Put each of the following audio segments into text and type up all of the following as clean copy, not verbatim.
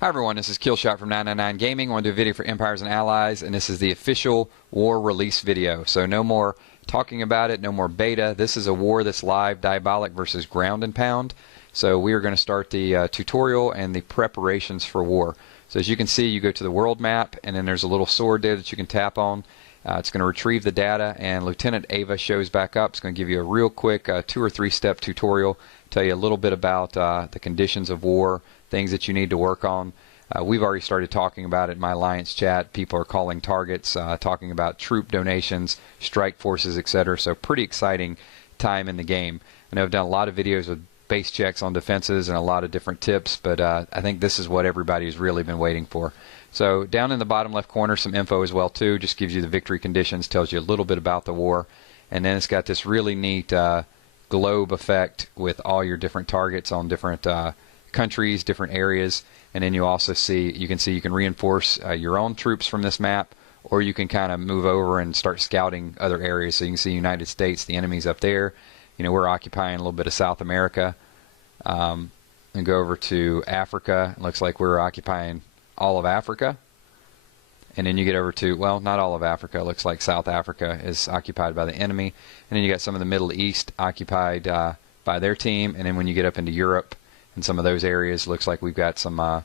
Hi everyone, this is Killshot from 999 Gaming. I want to do a video for Empires and Allies, and this is the official war release video. So no more talking about it, no more beta. This is a war that's live, Diabolic versus Ground and Pound. So we are going to start the tutorial and the preparations for war. So as you can see, you go to the world map, and then there's a little sword there that you can tap on. It's going to retrieve the data, and Lieutenant Ava shows back up. It's going to give you a real quick 2 or 3 step tutorial, tell you a little bit about the conditions of war, things that you need to work on. We've already started talking about it in my Alliance chat. People are calling targets, talking about troop donations, strike forces, etc. So pretty exciting time in the game. I know I've done a lot of videos with base checks on defenses and a lot of different tips, but I think this is what everybody's really been waiting for. So down in the bottom left corner, some info as well too. Just gives you the victory conditions, tells you a little bit about the war, and then it's got this really neat globe effect with all your different targets on different countries, different areas. And then you also see, you can reinforce your own troops from this map, or you can kind of move over and start scouting other areas. So you can see United States, the enemy's up there. You know, we're occupying a little bit of South America. And go over to Africa. It looks like we're occupying all of Africa. And then you get over to, well, not all of Africa. It looks like South Africa is occupied by the enemy. And then you got some of the Middle East occupied by their team. And then when you get up into Europe and some of those areas, looks like we've got some a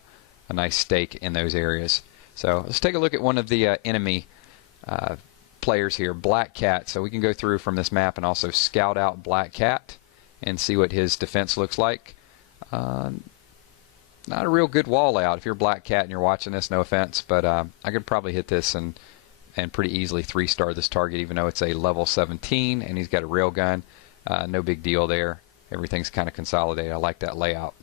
nice stake in those areas. So let's take a look at one of the enemy players here, Black Cat. So we can go through from this map and also scout out Black Cat and see what his defense looks like. Not a real good wall layout. If you're Black Cat and you're watching this, no offense, but I could probably hit this and pretty easily 3-star this target, even though it's a level 17 and he's got a railgun. No big deal there. Everything's kind of consolidated. I like that layout.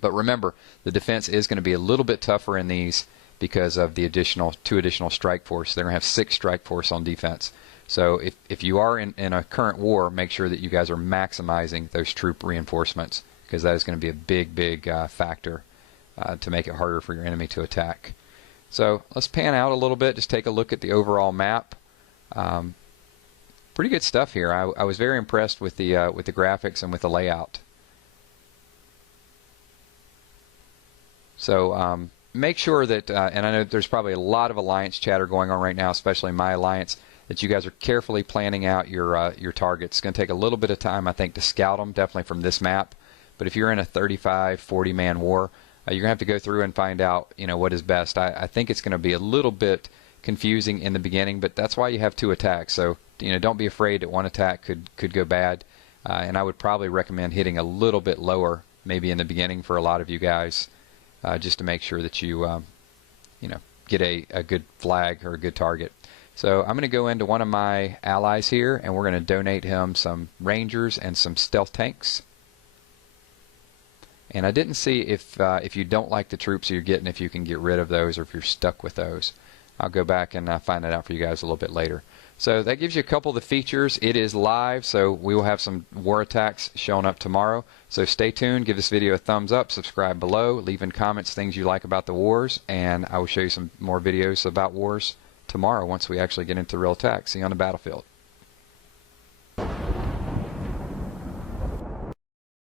But remember, the defense is going to be a little bit tougher in these because of the 2 additional strike force. They're going to have 6 strike force on defense. So if you are in a current war, make sure that you guys are maximizing those troop reinforcements, because that is going to be a big factor to make it harder for your enemy to attack. So let's pan out a little bit, just take a look at the overall map. Pretty good stuff here. I was very impressed with the graphics and with the layout. So make sure that, and I know there's probably a lot of Alliance chatter going on right now, especially my Alliance, that you guys are carefully planning out your targets. It's going to take a little bit of time, I think, to scout them, definitely from this map. But if you're in a 35, 40-man war, you're going to have to go through and find out, you know, what is best. I think it's going to be a little bit confusing in the beginning, but that's why you have 2 attacks. So, you know, don't be afraid that one attack could go bad. And I would probably recommend hitting a little bit lower, maybe in the beginning for a lot of you guys, just to make sure that you, you know, get a good flag or a good target. So I'm going to go into one of my allies here, and we're going to donate him some Rangers and some stealth tanks. And I didn't see if you don't like the troops you're getting, if you can get rid of those or if you're stuck with those. I'll go back and find that out for you guys a little bit later. So that gives you a couple of the features. It is live, so we will have some war attacks showing up tomorrow. So stay tuned, give this video a thumbs up, subscribe below, leave in comments things you like about the wars, and I will show you some more videos about wars tomorrow once we actually get into real attacks. See you on the battlefield.